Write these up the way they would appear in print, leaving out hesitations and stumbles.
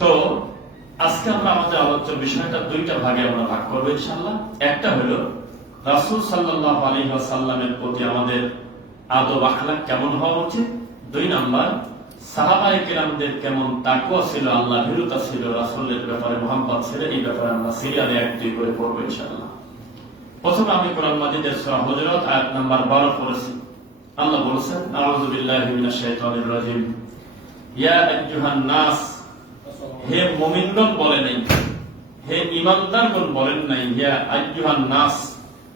তো আজকে আমরা আমাদের আলোচ্য বিষয়টা দুইটা ভাগে আমরা ভাগ করবো ইনশাআল্লাহ। একটা হলো রাসূল সাল্লাল্লাহু আলাইহি ওয়াসাল্লামের প্রতি আমাদের আদব আখলাক কেমন হওয়া উচিত। দুই নাম্বার সাহাবায়ে কেরামদের কেমন তাকওয়া ছিল, আল্লাহ ভীরুতা ছিল, রাসূলের ব্যাপারে মুহাব্বত ছিল। এই ব্যাপারে আমরা সিরিয়ালে এক দুই করে পড়বো ইনশাআল্লাহ। প্রথমে আমি কোরআন মাজিদের সূরা হুজুরাত আয়াত নাম্বার 12 পড়েছি। আল্লাহ বলেছেন, আউযু বিল্লাহি মিনাশ শাইতানির রাজিম, ইয়া আইয়ুহান নাস, হে মুমিনগণ বলে নাই, হে ঈমানদারগণ বলেন নাই, ইয়া আইয়ুহান নাস।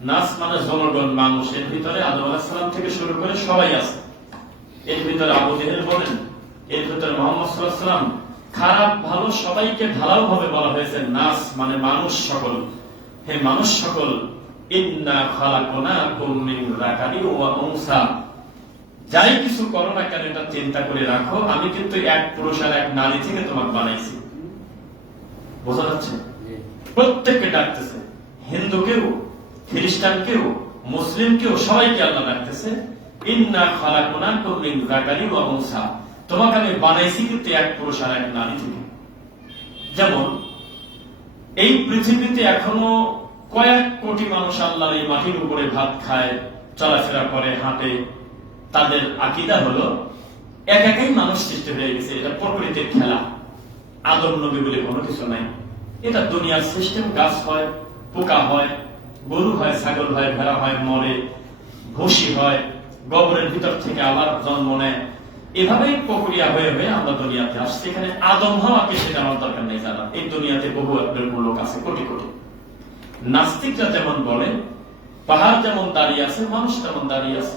নাস মানে জনগণ, মানুষ। এর ভিতরে আদম আলাইহিস সালাম থেকে শুরু করে সবাই আছে। এর ভিতরে আবু জেহেল বলেন, এর ভিতরে মুহাম্মদ সাল্লাল্লাহু আলাইহি ওয়াসাল্লাম, খারাপ ভালো সবাইকে ঢালাও ভাবে বলা হয়েছে। নাস মানে মানুষ সকল। হে মানুষ সকল, ইন্না খালাকনাকুম মিন যাকারিন ওয়া উনসা, যাই কিছু করো না কেন এটা চিন্তা করে রাখো, আমি কিন্তু এক পুরুষ আর এক নারী থেকে তোমাকে বানাইছি। বোঝা যাচ্ছে? প্রত্যেককে ডাকতেছে, হিন্দুকেও, খ্রিস্টানকেও, মুসলিমকেও, সবাইকে আল্লাহ ডাকতেছে, ইন্না খালাকনাকুম মিন যাকারিন ওয়া উনসা, তোমাকে আমি বানাইছি কিন্তু এক পুরুষ আর এক নারী থেকে। যেমন এই পৃথিবীতে এখনো কয়েক কোটি মানুষ আল্লাহর এই মাটির উপরে ভাত খায়, চলাফেরা করে, হাঁটে। তাদের আকীদা হলো এক একাই মানুষ সৃষ্টি হয়ে গেছে, এটা প্রকৃতির খেলা, আদম নবী বলে কোনো কিছু নাই। এটা দুনিয়ার সিস্টেম। গাছ হয়, পোকা হয়, গরু হয়, ছাগল হয়, ভেড়া হয়, মরে, ভুসি হয়, গোবরের ভিতর থেকে আবার জন্ম নেয়। এভাবেই প্রক্রিয়া হয়ে হয়ে আমরা দুনিয়াতে আসছি। এখানে আদম হওয়া কি সেটা আমার দরকার নেই জানা। এই দুনিয়াতে বহু লোক আছে, কোটি কোটি। নাস্তিকরা যেমন বলে পাহাড় যেমন দাঁড়িয়ে আছে, মানুষ তেমন দাঁড়িয়ে আছে।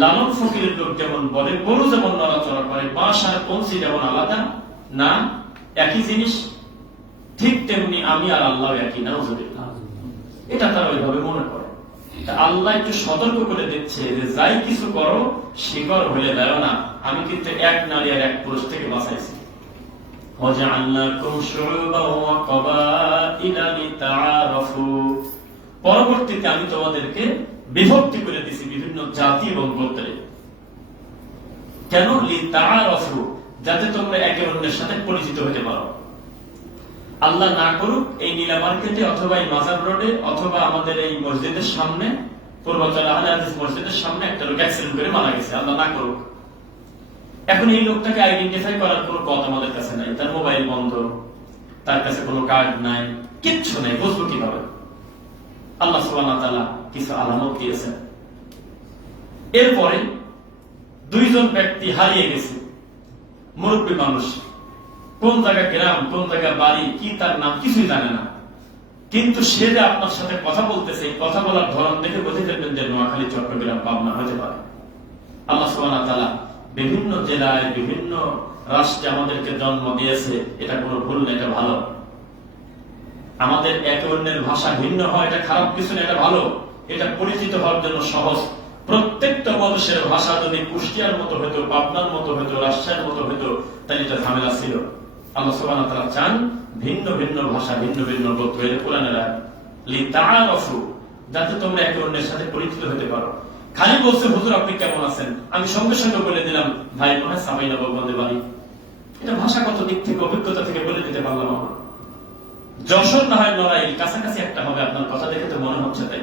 লালন ফকিরের লোক যেমন বলে গরু যেমন নড়াচড়া করে, বাঁশ আর কঞ্চি যেমন আলাদা না, একই জিনিস, ঠিক তেমনি আমি আর আল্লাহ একই। নাউযুবিল্লাহ। এটা তারা ওইভাবে মনে করে। আল্লাহ একটু সতর্ক করে দিচ্ছে যে যাই কিছু করো শিকড় হয়ে দেয় না, আমি কিন্তু এক নারী আর এক পুরুষ থেকে বাঁচাইছি। পরবর্তীতে আমি তোমাদেরকে বিভক্তি করে দিছি বিভিন্ন জাতি এবং গোত্রে। কেন? লিতাআরাফু, যাতে তোমরা একে অন্যের সাথে পরিচিত হতে পারো। আল্লাহ না করুক এই নীলা মার্কেটে অথবা এই মাজার রোডে অথবা আমাদের এই মসজিদের সামনে, পূর্বাঞ্চল আহলে হাদিস মসজিদের সামনে একটা লোক অ্যাক্সিডেন্ট করে মারা গেছে। আল্লাহ না করুক। এখন এই লোকটাকে আইডেন্টিফাই করার কোনো পথ আমাদের কাছে নাই। তার মোবাইল বন্ধ, তার কাছে কোনো কার্ড নাই, কিচ্ছু নাই। বুঝবো কিভাবে? আল্লাহ সুবহানাহু ওয়া তাআলা কিছু আলামত দিয়েছেন। এরপরে দুইজন ব্যক্তি হারিয়ে গেছে, মুরব্বী মানুষ, কোন জায়গা গ্রাম, কোন জায়গা বাড়ি, কি তার নাম কিছুই জানে না। কিন্তু সে যে আপনার সাথে কথা বলতেছে, কথা বলার ধরন দেখে বুঝে ফেলবেন যে নোয়াখালী, চট্টগ্রাম, পাবনা হতে পারে। আল্লাহ সুবহানাহু ওয়া তাআলা বিভিন্ন জেলায়, বিভিন্ন রাষ্ট্রে আমাদেরকে জন্ম দিয়েছে। এটা কোনো ভুল না, এটা ভালো। আমাদের একে অন্যের ভাষা ভিন্ন হয়, এটা খারাপ কিছু না, এটা ভালো। এটা পরিচিত হওয়ার জন্য সহজ। প্রত্যেকটা মানুষের ভাষা যদি কুষ্টিয়ার মতো হতো, পাবনার মতো হতো, রাজশাহীর মতো হতো, তাহলে এটা ঝামেলা ছিল। আল্লাহ সুবহানাহু ওয়া তাআলা চান ভিন্ন ভিন্ন ভাষা, ভিন্ন ভিন্ন গোত্র। এর কোরআনের আয়াত, লিতাআরাফু, যাতে তোমরা একে অন্যের সাথে পরিচিত হতে পারো। খালি বলছে হুজুর আপনি কেমন আছেন, আমি সঙ্গে সঙ্গে বলে দিলাম ভাই মনে হয় সাবাই নবাবগঞ্জে বাড়ি। এটা ভাষাগত দিক থেকে, অভিজ্ঞতা থেকে বলে দিতে পারলাম। আমরা যশোর না হয় নড়াইল, কাছাকাছি একটা হবে। আপনার কথা দেখে তো মনে হচ্ছে তাই।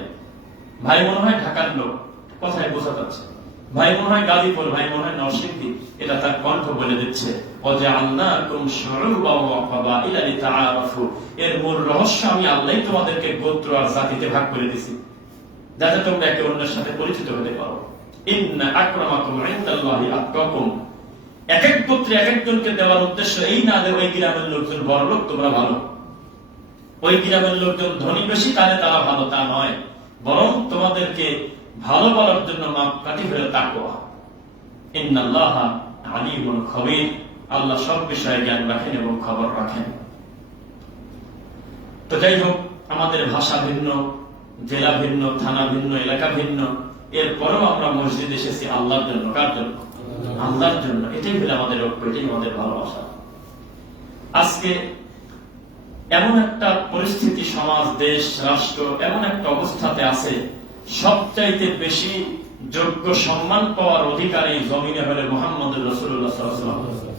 ভাই মনে হয় ঢাকার লোক, কথায় বোঝা যাচ্ছে। ভাই মনে হয় গাজীপুর, ভাই মনে হয় নরসিংদী। এটা তার কণ্ঠ বলে দিচ্ছে। ওয়াজআলনাকুম শুউবান ওয়া ক্বাবাইলা লিতাআরাফু, এর মূল রহস্য আমি আল্লাহই তোমাদেরকে গোত্র আর জাতিতে ভাগ করে দিয়েছি, যাতে তোমরা একে অন্যের সাথে পরিচিত হতে পারো। ইন্না আকরামাকুম ইনদাল্লাহি আতকাকুম, এক এক গোত্রে এক একজনকে দেওয়ার উদ্দেশ্য এই না যে ওই গ্রামের লোকজন বড়লোক, তোমরা ভালো, ওই গ্রামের লোকজন ধনী বেশি তাহলে তারা ভালো, তা নয়। বরং তোমাদেরকে ভালো বলার জন্য মাপকাঠি হলো তাকওয়া। ইন্নাল্লাহা আলিমুন খবীর, আল্লাহ সব বিষয়ে জ্ঞান রাখেন এবং খবর রাখেন। তো যাই হোক, আমাদের ভাষা ভিন্ন, জেলা ভিন্ন, থানা ভিন্ন, এলাকা ভিন্ন, এরপরেও আমরা মসজিদ এসেছি আল্লাহর জন্য। কার জন্য? আল্লাহর জন্য। এটাই হলো আমাদের ঐক্য, এটাই আমাদের ভালোবাসা। আজকে এমন একটা পরিস্থিতি, সমাজ, দেশ, রাষ্ট্র এমন একটা অবস্থাতে আছে, সবচাইতে বেশি যোগ্য সম্মান পাওয়ার অধিকারী জমিনে হলে মুহাম্মদ রাসূলুল্লাহ সাল্লাল্লাহু আলাইহি ওয়াসাল্লাম।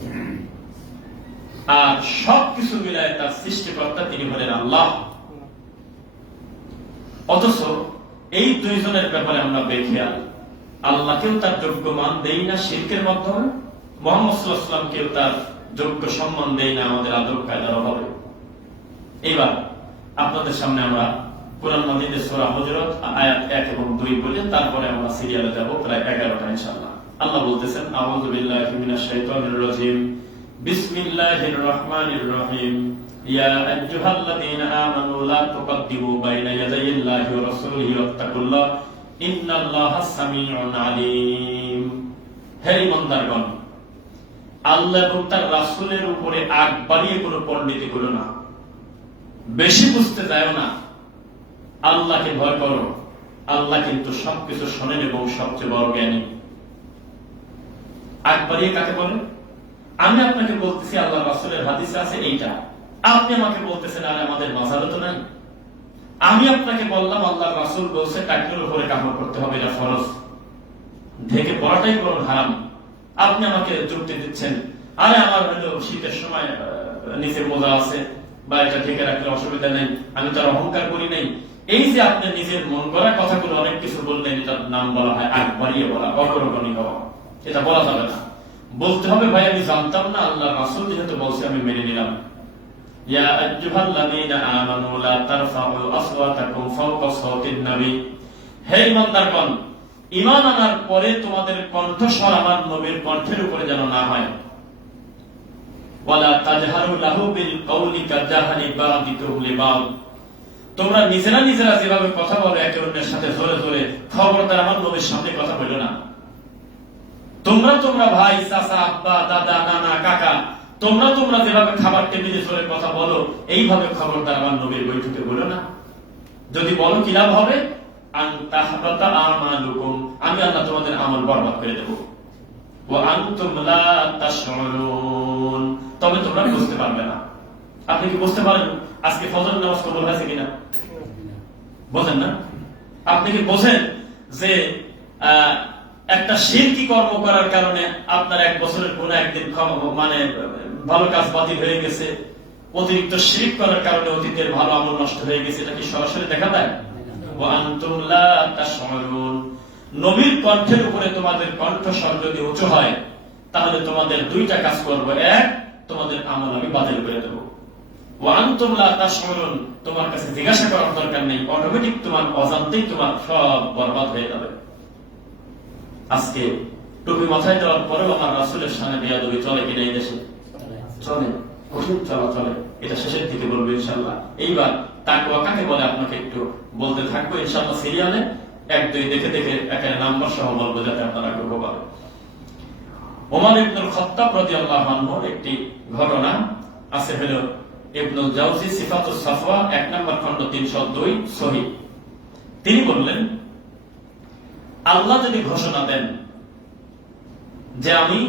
আর সবকিছু মিলায় তার সৃষ্টিকর্তা তিনি হলেন আল্লাহ। অথচ এই দুইজনের ব্যাপারে আমরা বেখেয়াল। আল্লাহকেও তার যোগ্য মান দেই না শিরকের মাধ্যমে, মুহাম্মদ সাল্লাল্লাহু আলাইহি ওয়াসাল্লামকেও তার যোগ্য সম্মান দেই না আমাদের আদব কায়দার অভাবে। এবার আপনাদের সামনে আমরা কোরআন মাজিদের সূরা হুজুরাত আয়াত 1 এবং 2 বলে তারপরে আমরা সিরিয়ালে যাব প্রায় 11টা ইনশাআল্লাহ। আল্লাহ বলতেছেন, আউযু বিল্লাহি মিনাশ শাইতানির রাজীম, বিসমিল্লাহির রহমানির রহিম, ইয়া আইয়ুহাল্লাযীনা আমানু লা তুকদ্দিমু বাইনা ইয়াদাইল্লাহি ওয়া রাসূলিহি ওয়াত্তাকুল্লাহ ইন্নাল্লাহা সামিউন আলীম। হে ঈমানদারগণ, আল্লাহ এবং তার রাসূলের উপরে আগ বাড়িয়ে কোনো পণ্ডিতি করো না, বেশি বুঝতে যাও না, আল্লাহকে ভয় করো। আল্লাহ কিন্তু সবকিছু শোনেন এবং সবচেয়ে বড় জ্ঞানী। আগ বাড়িয়ে কাকে বলে? আমি আপনাকে বলতেছি আল্লাহ রাসূলের হাদিসে আছে এইটা, আপনি আমাকে বলতেছেন আরে আমাদের মাঝারে তো নাই। আমি আপনাকে বললাম আল্লাহ রাসূল বলছে টাকনুর উপরে কাপড় করতে হবে, এটা ফরজ, ঢেকে পড়াটাই বড় হারাম। আপনি আমাকে যুক্তি দিচ্ছেন আরে আমার হয়তো শীতের সময় নিচে মোজা আছে বা এটা ঢেকে রাখলে অসুবিধা নেই, আমি তার অহংকার করি নাই। এই যে আপনি নিজের মন গড়া কথাগুলো অনেক কিছু বললেন, এটার নাম বলা হয় আগ বাড়িয়ে বলা, অগ্রগণী হওয়া। এটা বলা যাবে না, বলতে হবে ভাই আমি জানতাম না, আল্লাহ রাসূল যেহেতু বলছে আমি মেনে নিলাম। ইয়া আইয়ুহাল্লাযীনা আমানু লা তারফাউ আসওয়াতাকুম ফাওকা সাওতিন নবী, হে ঈমানদারগণ, ঈমান আনার পরে তোমাদের কণ্ঠস্বর আমার নবীর কণ্ঠের উপরে যেন না হয়। ওয়ালা তাজহারু লাহু বিল কওলি কাজাহারি বা'দিকুম লিবা'দ, তোমরা নিজেরা নিজেরা যেভাবে কথা বলো একে অন্যের সাথে জোরে জোরে, খবরদার আমার নবীর সামনে কথা বলো না। তোমরা ভাই, চাচা, আব্বা, দাদা, নানা, কাকা, তোমরা যেভাবে খাবার টেবিলে জোরে কথা বলো, এইভাবে খবরদার আমার নবীর বৈঠকে বলো না। যদি বলো কি লাভ হবে? আন তাহবাতা আমালুকুম, আমি আল্লাহ তোমাদের আমল বরবাদ করে দেব। ওয়া আনতুম লা তাশউরুন, তবে তোমরা বুঝতে পারবে না। আপনি কি বুঝতে পারেন আজকে ফজর নামাজ কবুল হয়েছে কিনা? বোঝেন না? আপনি কি বোঝেন যে একটা শিরকি কর্ম করার কারণে আপনার 1 বছরের গুনাহ একদিন মানে ভালো কাজ বাতিল হয়ে গেছে, অতিরিক্ত শিরক করার কারণে অতীতের ভালো আমল নষ্ট হয়ে গেছে, এটা কি সরাসরি দেখা দেয়? ওয়া আনতুম লা তাশউরুন, নবীর কণ্ঠের উপরে তোমাদের কণ্ঠস্বর যদি উঁচু হয় তাহলে তোমাদের 2টা কাজ করব, 1 তোমাদের আমল আমি বাতিল করে দেব। ওয়া আনতুম লা তাশউরুন, তোমার কাছে জিজ্ঞাসা করার দরকার নেই, অটোমেটিক তোমার অজান্তেই তোমার সব বরবাদ হয়ে যাবে। আজকে টুপি মাথায় দেওয়ার পরেও আমার রাসূলের সামনে বেয়াদবি চলে কিনা এই দেশে? চলে, কঠিন চলে। এটা শেষের দিকে বলবো ইনশাআল্লাহ। এইবার তাকওয়া কাকে বলে আপনাকে একটু বলতে থাকবো ইনশাআল্লাহ সিরিয়ালে 1-2 দেখে দেখে একটা নাম্বার সহ বলবো যাতে আপনারা আগ্রহ পাবেন। ওমর ইবনুল খাত্তাব রাদিয়াল্লাহু আনহুর একটি ঘটনা আছে, হলো ইবনুল জাওজি সিফাতুস সাফওয়া 1 নম্বর খণ্ড 302 সহিহ। তিনি বললেন, আল্লাহ যদি ঘোষণা দেন যে আমি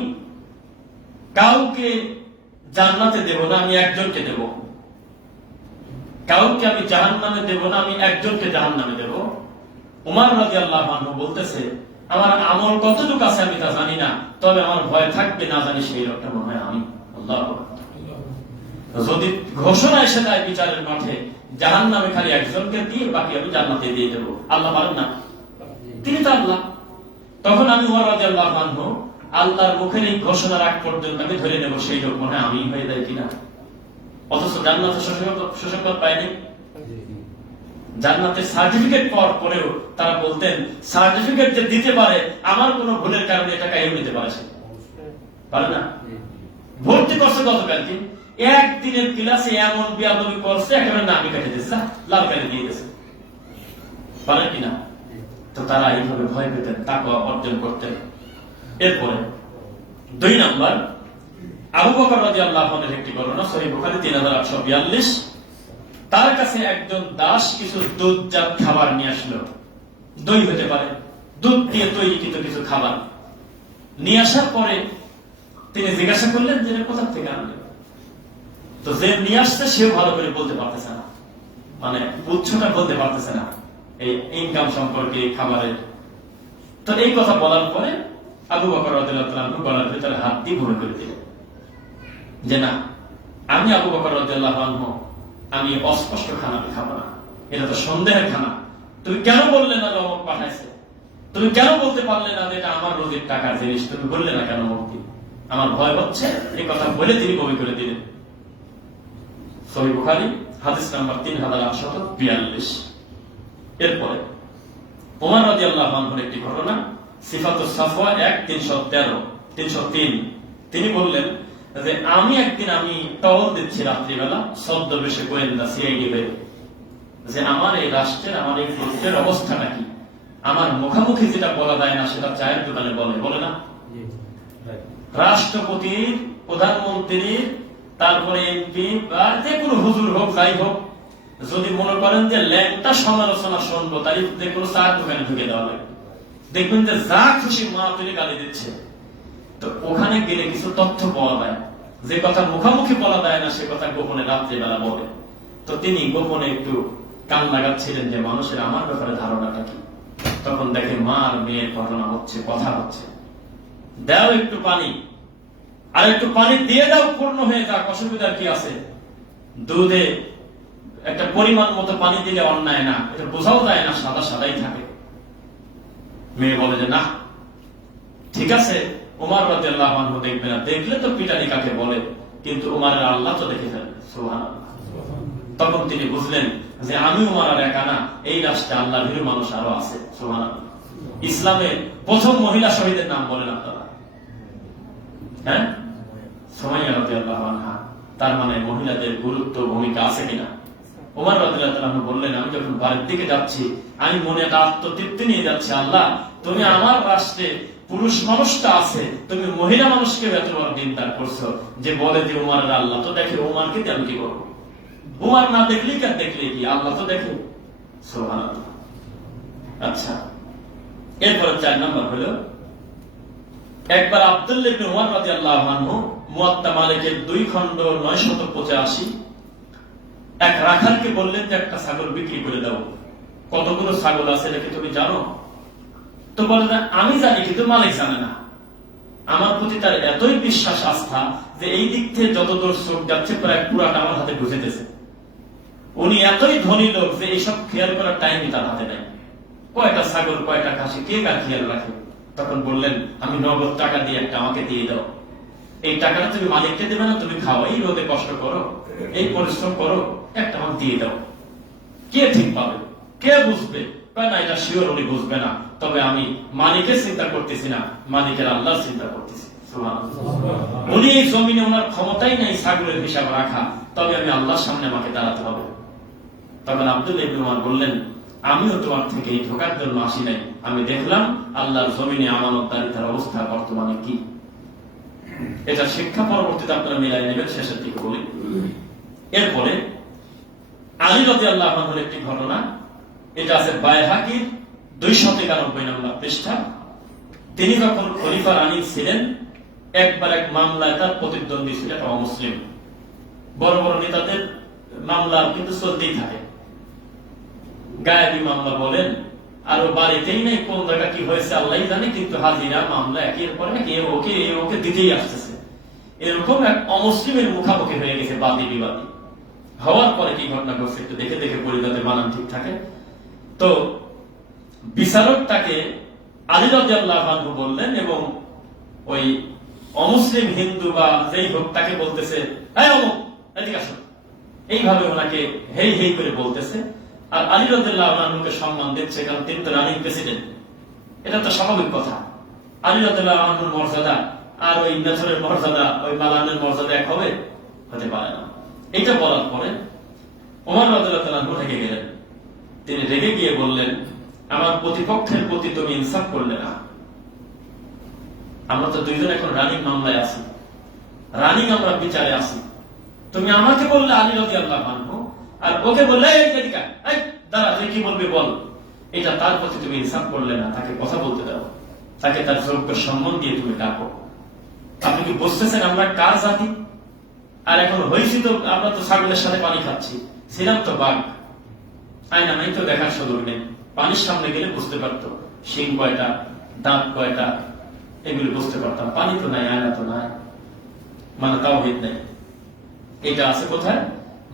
কাউকে জান্নাতে দেব না, আমি একজনকে দেব, কাউকে আমি জাহান্নামে দেব না, আমি একজনকে জাহান্নামে দেব, ওমর রাদিয়াল্লাহু আনহু বলতেছে আমার আমল কতটুকু আছে আমি তা জানি না, তবে আমার ভয় থাকবে না জানি সেই লোকটা মনে হয় আমি। আল্লাহু আকবার। যদি ঘোষণা এসে যায় বিচারের মাঠে জাহান্নামে খালি একজনকে দিয়ে বাকি আমি জান্নাতে দিয়ে দেব, আল্লাহ পারেন না? তিনি তো আল্লাহ। তখন আমি ওমর রাদিয়াল্লাহু আনহু আল্লাহর মুখের এই ঘোষণার আগ পর্যন্ত আমি ধরে নেব সেই লোক মনে হয় আমি হয়ে যায় কিনা। অথচ জান্নাতে সুসংবাদ পায়নি, জান্নাতের সার্টিফিকেট পাওয়ার পরেও তারা বলতেন সার্টিফিকেট যে দিতে পারে আমার কোনো ভুলের কারণে এটা কাইও নিতে পারে, পারে না? ভর্তি করছে গতকালকে, একদিনের ক্লাসে এমন বিয়াদবি করছে একেবারে নামি কেটে দিয়েছে, লাল কালি দিয়ে গেছে, পারে কিনা? তো তারা এইভাবে ভয় পেতেন, তাকওয়া অর্জন করতেন। এরপরে 2 নাম্বার, আবু বকর রাদিয়াল্লাহু আনহুর একটি ঘটনা, সহিহ বুখারী 3842। তার কাছে একজন দাস কিছু দুধজাত খাবার নিয়ে আসলো, দই হতে পারে, দুধ দিয়ে তৈরিকৃত কিছু খাবার নিয়ে আসার পরে তিনি জিজ্ঞাসা করলেন যে কোথা থেকে আনলে। তো যে নিয়ে আসছে সেও ভালো করে বলতে পারতেছে না, মানে উৎসটা বলতে পারতেছে না এই ইনকাম সম্পর্কে খাবারের। তো এই কথা বলার পরে আবু বকর রাদিয়াল্লাহু আনহু গলার ভিতরে হাত দিয়ে ভরে করে দিলেন যে না, আমি আবু বকর রাদিয়াল্লাহু আনহু আমি অস্পষ্ট খানা খাবো না, এটা তো সন্দেহের খানা। তুমি কেন বললে না যে অমুক পাঠাইছে? তুমি কেন বলতে পারলে না যে এটা আমার রোজের টাকার জিনিস? তুমি বললে না কেন মুক্তি? আমার ভয় হচ্ছে। এই কথা বলে তিনি বমি করে দিলেন। সহিহ বুখারী হাদিস নাম্বার 3842। এরপরে ওমর রাদিয়াল্লাহু আনহুর একটি ঘটনা, সিফাতুস সাফওয়া 1-313-303। তিনি বললেন যে আমি একদিন টহল দিচ্ছি রাত্রিবেলা, ছদ্মবেশে গোয়েন্দা সিআইডি হয়ে, যে আমার এই রাষ্ট্রের, আমার এই গোত্রের অবস্থাটা কি। আমার মুখামুখি যেটা বলা যায় না সেটা চায়ের দোকানে বলে না। রাষ্ট্রপতির, প্রধানমন্ত্রীর, তারপরে এমপি বা যে কোনো হুজুর হোক, যাই হোক, যদি মনে করেন যে ল্যাংটা সমালোচনা শুনবো, তাই যে কোনো চায়ের দোকানে ঢুকে দেওয়া লাগে। দেখবেন যে যা খুশি মা তুলে গালি দিচ্ছে। তো ওখানে গেলে কিছু তথ্য পাওয়া যায়, যে কথা মুখামুখি বলা যায় না সে কথা গোপনে রাত্রিবেলা বলে। তো তিনি গোপনে একটু কান লাগাচ্ছিলেন যে মানুষের আমার ব্যাপারে ধারণাটা কি। তখন দেখে মা আর মেয়ের ঘটনা হচ্ছে, কথা হচ্ছে। দাও একটু পানি, আর একটু পানি দিয়ে দাও, পূর্ণ হয়ে যাক, অসুবিধার কি আছে? দুধে একটা পরিমাণ মতো পানি দিলে অন্যায় না, এটা বোঝাও যায় না, সাদা সাদাই থাকে। মেয়ে বলে যে না ঠিক আছে। ওমর রাদিয়াল্লাহু আনহু দেখবে না, দেখলে তো পিটানি কাকে বলে, কিন্তু ওমরের আল্লাহ তো দেখে ফেলে। সুবহানাল্লাহ। তখন তিনি বুঝলেন যে আমি ওমর আর একা না, এই রাষ্ট্রে আল্লাহ ভীরু মানুষ আরো আছে। সুবহানাল্লাহ। ইসলামের প্রথম মহিলা শহীদের নাম বলেন আপনারা, হ্যাঁ? সুমাইয়া রাদিয়াল্লাহু আনহা। তার মানে মহিলাদের গুরুত্ব, ভূমিকা আছে কিনা? ওমর রাদিয়াল্লাহু আনহু বললেন, আমি যখন বাড়ির দিকে যাচ্ছি, আমি মনে একটা আত্মতৃপ্তি নিয়ে যাচ্ছি, আল্লাহ তুমি আমার রাষ্ট্রে পুরুষ মানুষটা আছে, তুমি মহিলা মানুষকে এত বড় দিন দান করছো, যে বলে যে উমারের আল্লাহ তো দেখে, উমারকে আমি কি করবো? উমার না দেখলি কার দেখলে কি, আল্লাহ তো দেখে। সুবহানাল্লাহ। আচ্ছা, এরপরে 4 নম্বর হলো, একবার আব্দুল্লাহ ইবনে উমর রাদিয়াল্লাহু আনহু মুয়াত্তা মালিকের 2 খণ্ড 985 এক রাখালকে বললেন যে একটা ছাগল বিক্রি করে দাও। কতগুলো ছাগল আছে এটা কি তুমি জানো? তো বলে না আমি জানি, কিন্তু মালিক জানে না। আমার প্রতি তার এতই বিশ্বাস, আস্থা, যে এই দিক থেকে যতদূর চোখ যাচ্ছে প্রায় পুরাটা আমার হাতে বুঝেতেছে। উনি এতই ধনী লোক যে এইসব খেয়াল করার টাইমই তার হাতে নাই। কয়টা ছাগল, কয়টা খাসি, কে কার খেয়াল রাখে? তখন বললেন, আমি নগদ টাকা দিয়ে একটা আমাকে দিয়ে দাও। এই টাকাটা তুমি মালিককে দেবে না, তুমি খাও, এই রোদে কষ্ট করো, এই পরিশ্রম করো, একটা আমাকে দিয়ে দাও। কে ঠিক পাবে, কে বুঝবে? না, এটা শিওর উনি বুঝবে না, তবে আমি মালিকের চিন্তা করতেছি না, মালিকের আল্লাহর চিন্তা করতেছি। সুবহানাল্লাহ। উনি এই জমিনে ওনার ক্ষমতাই নাই ছাগলের হিসাব রাখা, তবে আমি আল্লাহর সামনে আমাকে দাঁড়াতে হবে। তখন আব্দুল্লাহ ইবনে উমর বললেন, আমিও তোমার থেকে এই ধোকার জন্য আসি নাই, আমি দেখলাম আল্লাহর জমিনে আমানতদারিতার অবস্থা বর্তমানে কি। এটা শিক্ষা পরবর্তীতে আপনারা মিলাই নেবেন, শেষের দিকে বলি। এরপরে আলী রাদিয়াল্লাহু আনহুর একটি ঘটনা, এটা আছে বাইহাকির 291 নম্বর পৃষ্ঠা। তিনি যখন খলিফা রানী ছিলেন, একবার এক মামলায় তার প্রতিদ্বন্দ্বী ছিল একটা অমুসলিম। বড় বড় নেতাদের মামলা কিন্তু চলতেই থাকে, গায়েবী মামলা বলেন, আর বাড়িতেই নেই, কোন জায়গা কি হয়েছে আল্লাহ জানে, কিন্তু হাজিরা মামলা একের পর এক ওকে দিতেই আসতেছে। এরকম এক অমুসলিমের মুখামুখি হয়ে গেছে বাদী বিবাদী। হওয়ার পরে কি ঘটনা ঘটছে একটু দেখে দেখে পড়ি, যাতে বানান ঠিক থাকে। তো বিচারক তাকে আলী রাদিয়াল্লাহু আনহু বললেন, এবং ওই অমুসলিম হিন্দু বা যেই হোক তাকে বলতেছে, হ্যাঁ অমুক এদিকে আসো, এইভাবে ওনাকে হেই হেই করে বলতেছে। আর আলী রাদিয়াল্লাহু আনহুকে সম্মান দিচ্ছে, কারণ তিনি তো রানীর প্রেসিডেন্ট, এটা তো স্বাভাবিক কথা। আলী রাদিয়াল্লাহু আনহুর মর্যাদা আর ওই মেথরের মর্যাদা, ওই মালানের মর্যাদা এক হবে? হতে পারে না। এটা বলার পরে ওমর রাদিয়াল্লাহু আনহু রেগে গেলেন। তিনি রেগে গিয়ে বললেন, আমার প্রতিপক্ষের প্রতি তুমি ইনসাফ করলে না। আমরা তো দুইজন এখন রানিং মামলায় আছি, রানিং আমরা বিচারে আছি। তুমি আমাকে বললে আলী রাদিয়াল্লাহু আনহু, আর ওকে বললে এই দাঁড়া, তুই কি বলবি বল। এটা তার প্রতি তুমি ইনসাফ করলে না, তাকে কথা বলতে দাও, তাকে তার যোগ্য সম্মান দিয়ে তুমি ডাকো। আপনি কি বুঝতেছেন আমরা কার জাতি? আর এখন হয়েছি তো, আমরা তো ছাগলের সাথে পানি খাচ্ছি, ছিলাম তো বাঘ। আয়না নাই তো দেখার সুযোগ নেই, পানির সামনে গেলে বুঝতে পারতো শিং কয়টা, দাঁত কয়টা, এগুলো বুঝতে পারতাম। পানি তো নাই, আয়না তো নাই, মানে তাওহীদ নাই। এটা আছে কোথায়?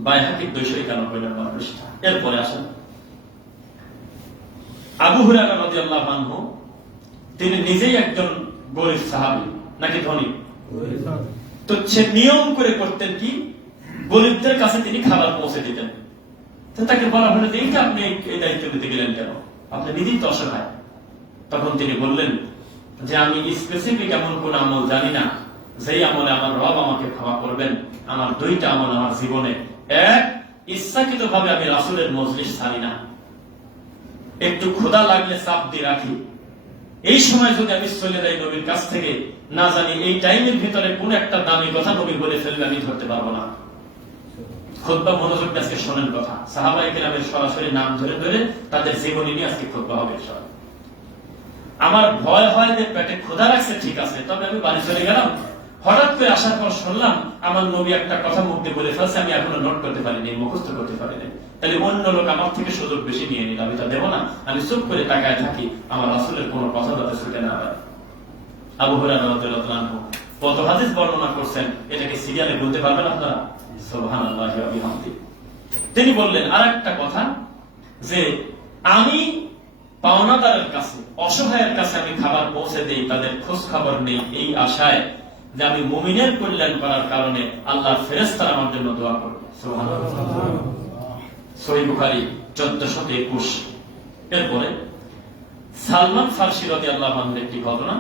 বাইহাকীর 291 নম্বর পৃষ্ঠা। এরপরে আসেন আবু হুরায়রা রাদিয়াল্লাহু আনহু, তিনি নিজেই একজন গরীব সাহাবী নাকি ধনী? তো সে নিয়ম করে করতেন কি, গরিবদের কাছে তিনি খাবার পৌঁছে দিতেন। তো তাকে বলা হলো যে এইটা আপনি এই দায়িত্ব নিতে গেলেন কেন, আপনি নিজেই তো অসহায়। তখন তিনি বললেন যে আমি স্পেসিফিক এমন কোন আমল জানি না যেই আমলে আমার রব আমাকে ক্ষমা করবেন। আমার দুইটা আমল আমার জীবনে, এক, ইচ্ছাকৃত ভাবে আমি রাসূলের মজলিস ছাড়ি না, একটু ক্ষুধা লাগলে চাপ দিয়ে রাখি। এই সময় যদি আমি চলে যাই নবীর কাছ থেকে, না জানি এই টাইমের ভিতরে কোন একটা দামি কথা নবী বলে ফেলবে, আমি ধরতে পারবো না। খুতবা মনোযোগ দিয়ে আজকে শোনেন কথা, সাহাবায়ে কেরামের সরাসরি নাম ধরে ধরে তাদের জীবনী নিয়ে আজকে খুতবা হবে। আমার ভয় হয় যে পেটে ক্ষুধা লাগছে, ঠিক আছে, তবে আমি বাড়ি চলে গেলাম, হঠাৎ করে আসার পর শুনলাম আমার নবী একটা কথা মুখ দিয়ে বলে ফেলছে, আমি এখনো নোট করতে পারিনি, মুখস্থ করতে পারিনি। তাহলে অন্য লোক আমার থেকে সুযোগ বেশি নিয়ে নিল, আমি তা দেবো না। আমি চুপ করে তাকায় থাকি, আমার রাসূলের কোনো কথা যাতে ছুটে না হয়। আবু হুরায়রা রাদিয়াল্লাহু আনহু কত হাদিস বর্ণনা করছেন, এটাকে সিরিয়ালে বলতে পারবেন আপনারা? সুবহানাল্লাহি ওয়া বিহামদিহি। তিনি বললেন আরেকটা কথা, যে আমি পাওনাদারের কাছে, অসহায়ের কাছে আমি খাবার পৌঁছে দেই, তাদের খোঁজ খবর নেই, এই আশায় যে আমি মুমিনের কল্যাণ করার কারণে আল্লাহর ফেরেশতারা আমার জন্য দোয়া করবে। সুবহানাল্লাহ। সহিহ বুখারী 1421। এরপরে সালমান ফারসি রাদিয়াল্লাহু আনহু একটি ঘটনা,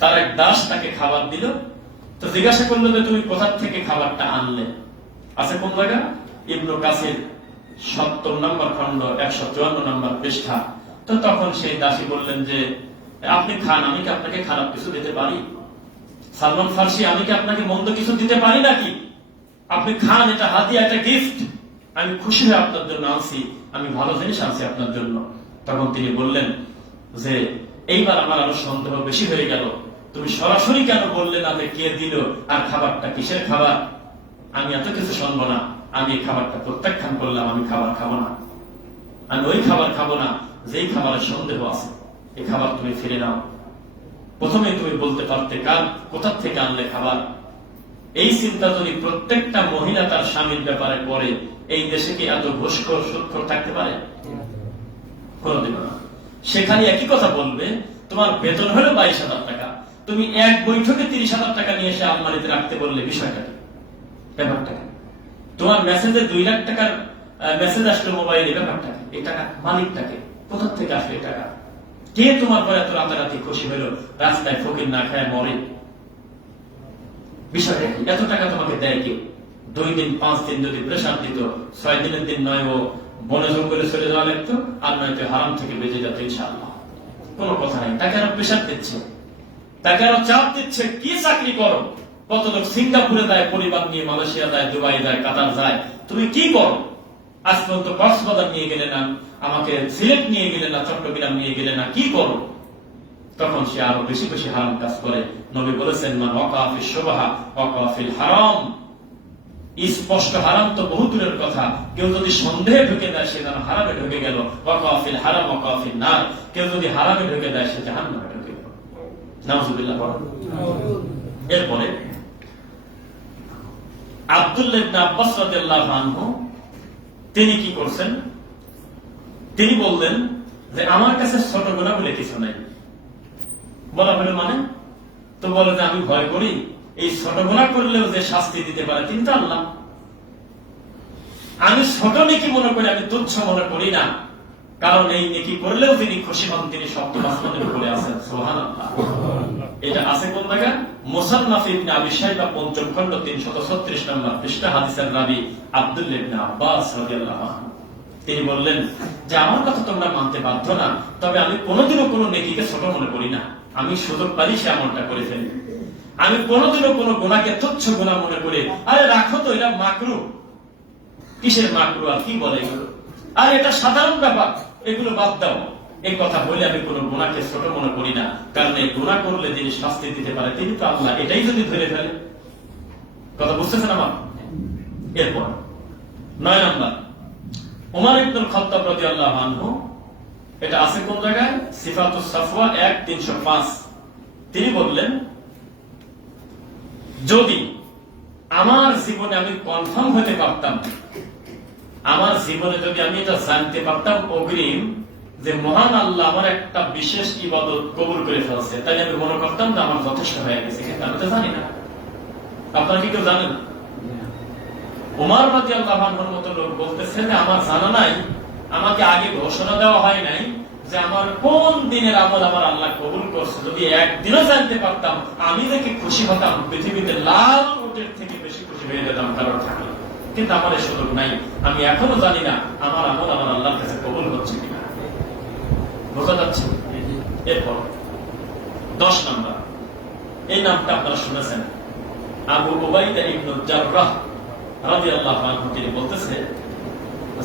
তার এক দাস তাকে খাবার দিল, তো জিজ্ঞাসা করলো যে তুমি কোথা থেকে খাবারটা আনলে? আছে কোন জায়গা? ইবনে কাসির 70 নম্বর খণ্ড 154 নম্বর পৃষ্ঠা। তো তখন সেই দাসী বললেন যে আপনি খান, আমি কি আপনাকে খারাপ কিছু দিতে পারি? সালমান ফারসি, আমি কি আপনাকে মন্দ কিছু দিতে পারি নাকি? আপনি খান, এটা হাদিয়া, এটা গিফট, আমি খুশি হয়ে আপনার জন্য আনছি, আমি ভালো জিনিস আনছি আপনার জন্য। তখন তিনি বললেন যে এইবার আমার আরো সন্দেহ বেশি হয়ে গেল, তুমি সরাসরি কেন বললে না যে কে দিল আর খাবারটা কিসের খাবার? আমি এত কিছু শুনবো না, আমি এই খাবারটা প্রত্যাখ্যান করলাম, আমি খাবার খাবো না, আমি ওই খাবার খাবো না যেই খাবারের সন্দেহ আছে। এই খাবার তুমি ফিরে নাও। প্রথমে তুমি বলতে পারতে কার কোথা থেকে আনলে খাবার। এই চিন্তা যদি প্রত্যেকটা মহিলা তার স্বামীর ব্যাপারে করে, এই দেশে কি এত ঘুষখোর সুদখোর থাকতে পারে? কোনদিন না। সেখানে একই কথা বলবে, তোমার বেতন হলো 22,000 টাকা, তুমি এক বৈঠকে 30,000 টাকা নিয়ে এসে আলমারিতে রাখতে বললে বিষয়টা কি? ব্যাপারটা কি? তোমার মেসেজে 2 লাখ টাকার মেসেজ আসলো মোবাইলে, ব্যাপারটা কি? এই টাকা মালিকটাকে কোথা থেকে আসলে টাকা? কে তোমার পরে এত রাতারাতি খুশি হলো, রাস্তায় ফকির না খায় মরে? বিষয়টা কি? এত টাকা তোমাকে দেয় কেউ? 2 দিন 5 দিন যদি প্রেশার দিত, 6 দিনের দিন নয় ও বনে জঙ্গলে চলে যাওয়া লাগতো, আর নয়তো হারাম থেকে বেঁচে যেত ইনশাআল্লাহ। কোনো কথা নেই। তাকে আরো প্রেশার দিচ্ছে, তাকে আরো চাপ দিচ্ছে, কি চাকরি করো? কত লোক সিঙ্গাপুরে যায়, পরিবার নিয়ে মালয়েশিয়া যায়, দুবাই যায়, কাতার যায়, তুমি কি করো? আজ পর্যন্ত কক্সবাজার নিয়ে গেলে না, আমাকে সিলেট নিয়ে গেলে না, চট্টগ্রাম নিয়ে গেলে না, কি করো? তখন সে আরো বেশি বেশি হারাম কাজ করে। নবী বলেছেন, মান ওয়াকা ফিশ শুবহা ওয়াকা ফিল হারাম। স্পষ্ট হারাম তো বহু দূরের কথা, কেউ যদি সন্দেহে ঢুকে দেয় সে যেন হারামে ঢুকে গেল। ওয়াকা ফিল হারাম ওয়াকা ফিন নার। কেউ যদি হারামে ঢুকে দেয় সে জাহান্নামে ঢুকে গেল। নাউযুবিল্লাহ। এরপরে আব্দুল্লাহ ইবনে আব্বাস রাদিয়াল্লাহু আনহু তিনি কি করছেন? তিনি বললেন যে আমার কাছে ছোট গুনাহ বলে কিছু নাই। বলা হলো মানে? তো বলে যে আমি ভয় করি এই ছোট গুনাহ করলেও যে শাস্তি দিতে পারে তিনি তো আল্লাহ। আমি ছোট নেকি মনে করি, আমি তুচ্ছ মনে করি না, কারণ এই নেকি করলেও তিনি খুশি হন, তিনি সপ্তম আসমানের উপরে আছেন। সুবহানাল্লাহ। এটা আছে কোন জায়গায়? মুসান্নাফ ইবনে আবি শাইবা ৫ম খণ্ড ৩৩৬ নম্বর পৃষ্ঠা। হাদিসের রাবী আব্দুল্লাহ ইবনে আব্বাস রাদিয়াল্লাহু আনহু তিনি বললেন যে আমার কথা তোমরা মানতে বাধ্য না, তবে আমি কোনোদিনও কোনো নেকিকে ছোট মনে করি না। আমি সুযোগ পালি সে আমলটা করে ফেলি। আমি কোনোদিনও কোনো গুনাহকে তুচ্ছ গুনাহ মনে করে, আরে রাখো তো, এটা মাকরুহ। কিসের মাকরুহ আর কি বলে এগুলো? আর এটা সাধারণ ব্যাপার, এগুলো বাদ দাও। এই কথা বলে আমি কোনো গুনাহকে ছোট মনে করি না, কারণ এই গুনাহ করলে যিনি শাস্তি দিতে পারে তিনি তো আল্লাহ। এটাই যদি ধরে ফেলে, কথা বুঝতেছেন আমার? এরপর 9 নম্বর, উমর ইবনুল খাত্তাব রাদিয়াল্লাহু আনহু, এটা আছে কোন জায়গায়? সিফাতুস সাফওয়া 1-305। তিনি বললেন, যদি আমার জীবনে আমি কনফার্ম হতে পারতাম, আমার জীবনে যদি আমি এটা জানতে পারতাম অগ্রিম যে মহান আল্লাহ আমার একটা বিশেষ ইবাদত কবুল করে ফেলছে, তাই আমি মনে করতাম যে আমার যথেষ্ট হয়ে গেছে, কিন্তু আমি তো জানি না। আপনারা কি কেউ জানেন? ওমর রাদিয়াল্লাহু আনহুর মতো লোক বলতেছে যে আমার জানা নাই, আমাকে আগে ঘোষণা দেওয়া হয় নাই যে আমার কোন দিনের আমল আমার আল্লাহ কবুল করছে। যদি একদিনও জানতে পারতাম, আমি দেখে খুশি হতাম, পৃথিবীতে লাল উটের থেকে বেশি খুশি হয়ে যেতাম কারোর থাকলে। কিন্তু আমার এই সুযোগ নাই, আমি এখনো জানি না আমার আমল আমার আল্লাহর কাছে কবুল হচ্ছে কিনা। বোঝা যাচ্ছে? এরপর 10 নাম্বার, এই নামটা আপনারা শুনেছেন, আবু উবাইদা ইবনুল জাররাহ রাদিয়াল্লাহু আনহু। তিনি বলতেছে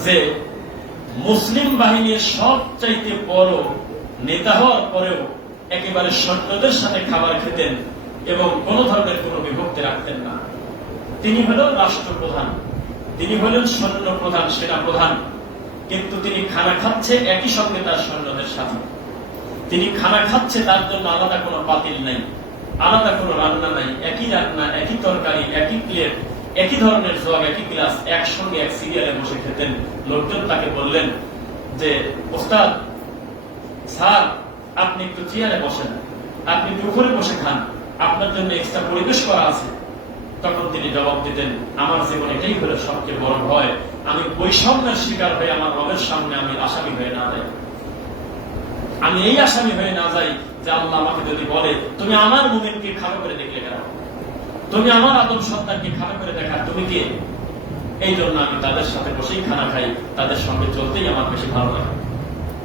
যে মুসলিম বাহিনীর সবচাইতে বড় নেতা হওয়ার পরেও একেবারে সৈন্যদের সাথে খাবার খেতেন এবং কোন ধরনের কোন বিভক্তি রাখতেন না। তিনি হলেন রাষ্ট্রপ্রধান, তিনি হলেন সৈন্য প্রধান, সেনা প্রধান, কিন্তু তিনি খানা খাচ্ছে একই সঙ্গে তার সৈন্যদের সাথে। তিনি খানা খাচ্ছে, তার জন্য আলাদা কোনো পাতিল নাই, আলাদা কোনো রান্না নাই, একই রান্না, একই তরকারি, একই প্লেট, একই ধরনের জগ, একই গ্লাস, একসঙ্গে এক সিরিয়ালে বসে খেতেন। লোকজন তাকে বললেন যে ওস্তাদ স্যার, আপনি একটু চেয়ারে বসেন, আপনি একটু উপরে বসে খান, আপনার জন্য এক্সট্রা পরিবেশ করা আছে। তখন তিনি জবাব দিতেন, আমার জীবনে এটাই হলো সবচেয়ে বড় ভয়, আমি বৈষম্যের শিকার হয়ে আমার রবের সামনে আমি আসামি হয়ে না যাই। আমি এই আসামি হয়ে না যাই যে আল্লাহ আমাকে যদি বলে তুমি আমার মুমিনকে খারাপ করে দেখলে কেন, তুমি আমার আদম সন্তানকে খারাপ করে দেখা, তুমি কে? এই জন্য আমি তাদের সাথে বসেই খানা খাই, তাদের সঙ্গে চলতেই আমার বেশি ভালো লাগে।